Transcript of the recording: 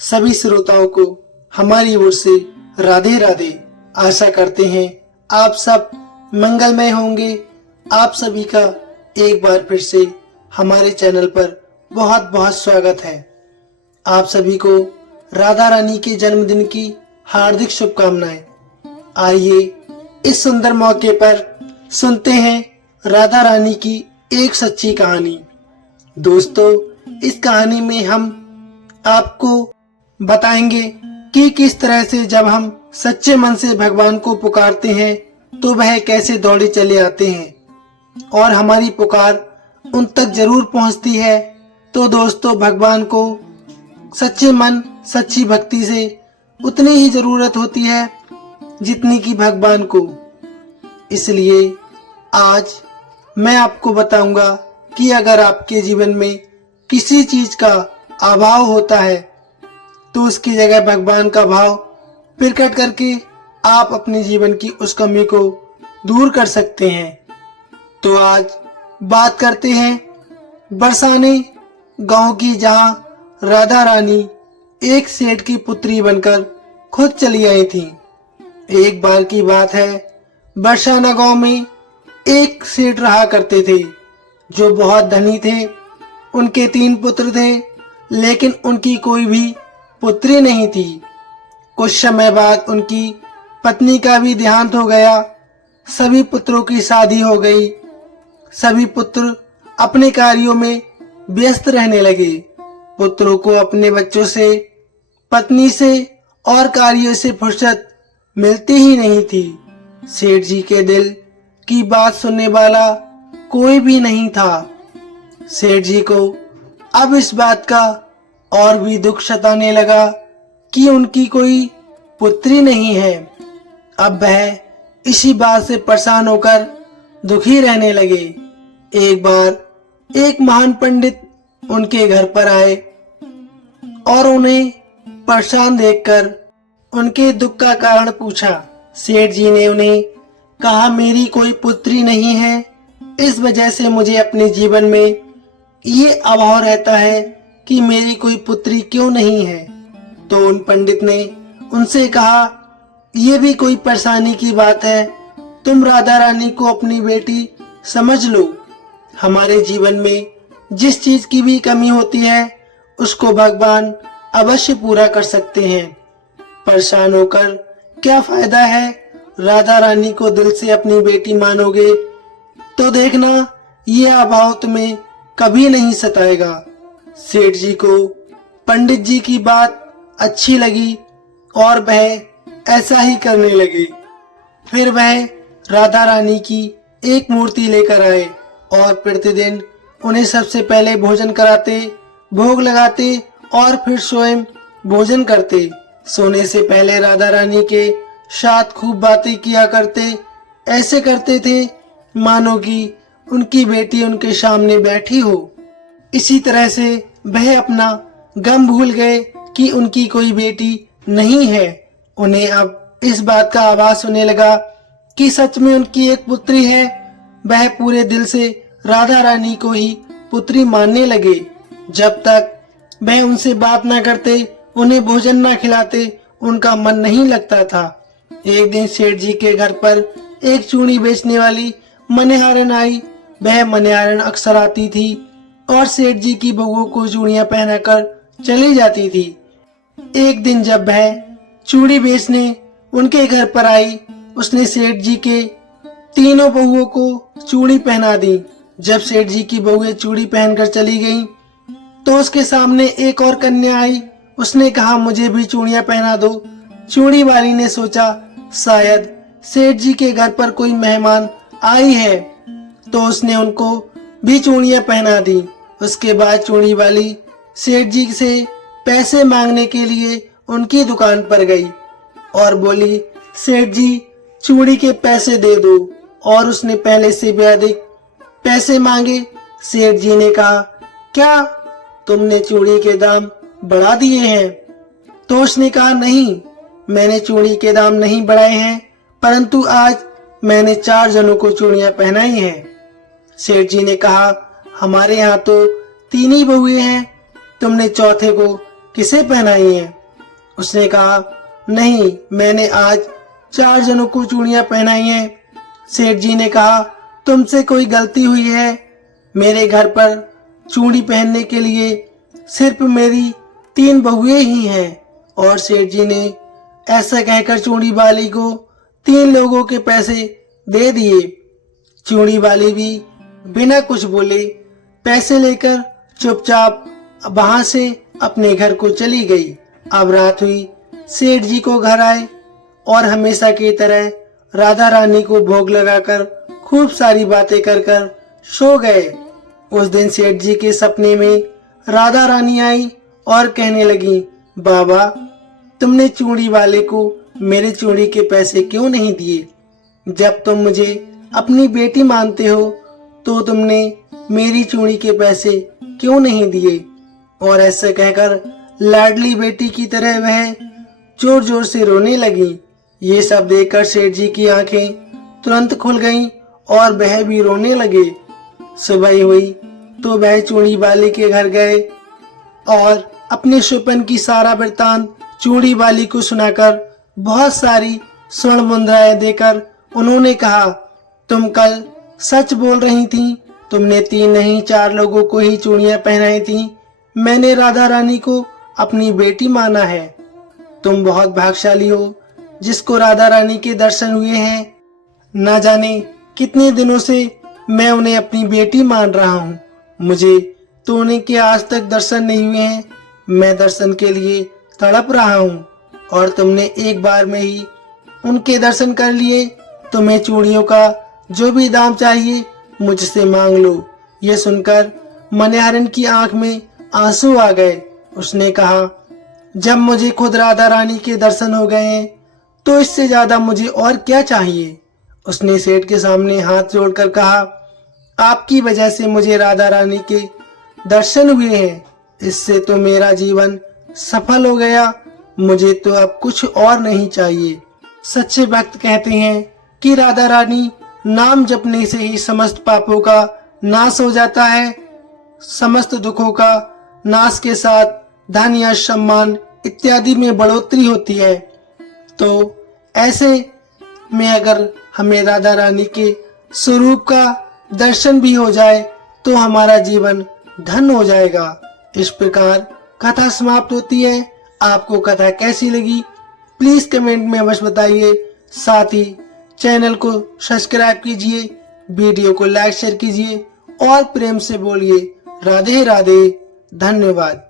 सभी श्रोताओं को हमारी ओर से राधे राधे। आशा करते हैं आप सब मंगलमय होंगे। आप सभी का एक बार फिर से हमारे चैनल पर बहुत बहुत स्वागत है। आप सभी को राधा रानी के जन्मदिन की हार्दिक शुभकामनाएं। आइए इस सुंदर मौके पर सुनते हैं राधा रानी की एक सच्ची कहानी। दोस्तों, इस कहानी में हम आपको बताएंगे कि किस तरह से जब हम सच्चे मन से भगवान को पुकारते हैं तो वह कैसे दौड़े चले आते हैं और हमारी पुकार उन तक जरूर पहुंचती है। तो दोस्तों, भगवान को सच्चे मन सच्ची भक्ति से उतनी ही जरूरत होती है जितनी कि भगवान को। इसलिए आज मैं आपको बताऊंगा कि अगर आपके जीवन में किसी चीज का अभाव होता है तो उसकी जगह भगवान का भाव प्रकट करके आप अपने जीवन की उस कमी को दूर कर सकते हैं। तो आज बात करते हैं बरसाने गांव की, जहां राधा रानी एक सेठ की पुत्री बनकर खुद चली आई थी। एक बार की बात है, बरसाना गांव में एक सेठ रहा करते थे जो बहुत धनी थे। उनके 3 पुत्र थे, लेकिन उनकी कोई भी पुत्री नहीं थी। कुछ समय बाद उनकी पत्नी का भी देहांत हो गया। सभी पुत्रों की शादी हो गई। सभी पुत्र अपने कार्यों में व्यस्त रहने लगे। पुत्रों को अपने बच्चों से, पत्नी से और कार्यों से फुर्सत मिलती ही नहीं थी। सेठ जी के दिल की बात सुनने वाला कोई भी नहीं था। सेठ जी को अब इस बात का और भी दुख सताने लगा कि उनकी कोई पुत्री नहीं है। अब वह इसी बात से परेशान होकर दुखी रहने लगे। एक बार एक महान पंडित उनके घर पर आए और उन्हें परेशान देखकर उनके दुख का कारण पूछा। सेठ जी ने उन्हें कहा, मेरी कोई पुत्री नहीं है, इस वजह से मुझे अपने जीवन में ये अभाव रहता है कि मेरी कोई पुत्री क्यों नहीं है। तो उन पंडित ने उनसे कहा, ये भी कोई परेशानी की बात है, तुम राधा रानी को अपनी बेटी समझ लो। हमारे जीवन में जिस चीज की भी कमी होती है उसको भगवान अवश्य पूरा कर सकते हैं। परेशान होकर क्या फायदा है, राधा रानी को दिल से अपनी बेटी मानोगे तो देखना ये अभाव तुम्हें कभी नहीं सताएगा। सेठ जी को पंडित जी की बात अच्छी लगी और वह ऐसा ही करने लगे। फिर वह राधा रानी की एक मूर्ति लेकर आए और प्रतिदिन उन्हें सबसे पहले भोजन कराते, भोग लगाते और फिर स्वयं भोजन करते। सोने से पहले राधा रानी के साथ खूब बातें किया करते। ऐसे करते थे मानो कि उनकी बेटी उनके सामने बैठी हो। इसी तरह से वह अपना गम भूल गए कि उनकी कोई बेटी नहीं है। उन्हें अब इस बात का आभास होने लगा कि सच में उनकी एक पुत्री है। वह पूरे दिल से राधा रानी को ही पुत्री मानने लगे। जब तक वह उनसे बात ना करते, उन्हें भोजन ना खिलाते, उनका मन नहीं लगता था। एक दिन सेठ जी के घर पर एक चूड़ी बेचने वाली मनिहारन आई। वह मनिहारन अक्सर आती थी और सेठ जी की बहुओं को चूड़ियां पहनाकर चली जाती थी। एक दिन जब वह चूड़ी बेचने उनके घर पर आई, उसने सेठ जी के तीनों बहुओं को चूड़ी पहना दी। जब सेठ जी की बहुएं चूड़ी पहनकर चली गईं, तो उसके सामने एक और कन्या आई। उसने कहा, मुझे भी चूड़ियां पहना दो। चूड़ी वाली ने सोचा शायद सेठ जी के घर पर कोई मेहमान आई है, तो उसने उनको भी चूड़ियां पहना दी। उसके बाद चूड़ी वाली सेठ जी से पैसे मांगने के लिए उनकी दुकान पर गई और बोली, सेठ जी चूड़ी के पैसे दे दो। और उसने पहले से भी अधिक पैसे मांगे। सेठ जी ने कहा, क्या तुमने चूड़ी के दाम बढ़ा दिए हैं? तो उसने कहा, नहीं, मैंने चूड़ी के दाम नहीं बढ़ाए हैं, परंतु आज मैंने 4 जनों को चूड़ियां पहनाई हैं। सेठ जी ने कहा, हमारे यहाँ तो 3 ही बहुएं हैं, तुमने चौथे को किसे पहनाई हैं? उसने कहा, नहीं, मैंने आज 4 जनों को चूड़ियां पहनाई हैं। सेठ जी ने कहा, तुमसे कोई गलती हुई है। मेरे घर पर चूड़ी पहनने के लिए सिर्फ मेरी 3 बहुएं ही हैं। और सेठ जी ने ऐसा कहकर चूड़ी वाली को 3 लोगों के पैसे दे दिए। चूड़ी वाली भी बिना कुछ बोले पैसे लेकर चुपचाप वहां से अपने घर को चली गई। अब रात हुई, सेठ जी को घर आए और हमेशा की तरह राधा रानी को भोग लगाकर खूब सारी बातें कर कर सो गए। उस दिन सेठ जी के सपने में राधा रानी आई और कहने लगी, बाबा, तुमने चूड़ी वाले को मेरे चूड़ी के पैसे क्यों नहीं दिए? जब तुम मुझे अपनी बेटी मानते हो तो तुमने मेरी चूड़ी के पैसे क्यों नहीं दिए? और ऐसे कहकर लाडली बेटी की तरह वह जोर जोर से रोने लगी। ये सब देखकर सेठ जी की आंखें तुरंत खुल गईं और वह भी रोने लगे। सुबह हुई तो वह चूड़ी वाले के घर गए और अपने सुपन की सारा वृतांत चूड़ी वाली को सुनाकर बहुत सारी स्वर्ण मुद्राएं देकर उन्होंने कहा, तुम कल सच बोल रही थी। तुमने 3 नहीं 4 लोगों को ही चूड़ियां पहनाई थी। मैंने राधा रानी को अपनी बेटी माना है। तुम बहुत भाग्यशाली हो जिसको राधा रानी के दर्शन हुए हैं। न जाने कितने दिनों से मैं उन्हें अपनी बेटी मान रहा हूँ। मुझे तो उन्हें के आज तक दर्शन नहीं हुए हैं। मैं दर्शन के लिए तड़प रहा हूँ और तुमने एक बार में ही उनके दर्शन कर लिए। तुम्हें चूड़ियों का जो भी दाम चाहिए मुझसे मांग लो। ये सुनकर मनिहारन की आंख में आंसू आ गए। उसने कहा, जब मुझे खुद राधा रानी के दर्शन हो गए हैं तो इससे ज्यादा मुझे और क्या चाहिए? उसने सेठ के सामने हाथ जोड़कर कहा, आपकी वजह से मुझे राधा रानी के दर्शन हुए हैं। इससे तो मेरा जीवन सफल हो गया। मुझे तो अब कुछ और नहीं चाहिए। सच्चे भक्त कहते हैं कि राधा रानी नाम जपने से ही समस्त पापों का नाश हो जाता है। समस्त दुखों का नाश के साथ धन या सम्मान इत्यादि में बढ़ोतरी होती है। तो ऐसे में अगर हमें राधा रानी के स्वरूप का दर्शन भी हो जाए तो हमारा जीवन धन हो जाएगा। इस प्रकार कथा समाप्त होती है। आपको कथा कैसी लगी प्लीज कमेंट में अवश्य बताइए। साथ ही चैनल को सब्सक्राइब कीजिए, वीडियो को लाइक शेयर कीजिए और प्रेम से बोलिए राधे राधे। धन्यवाद।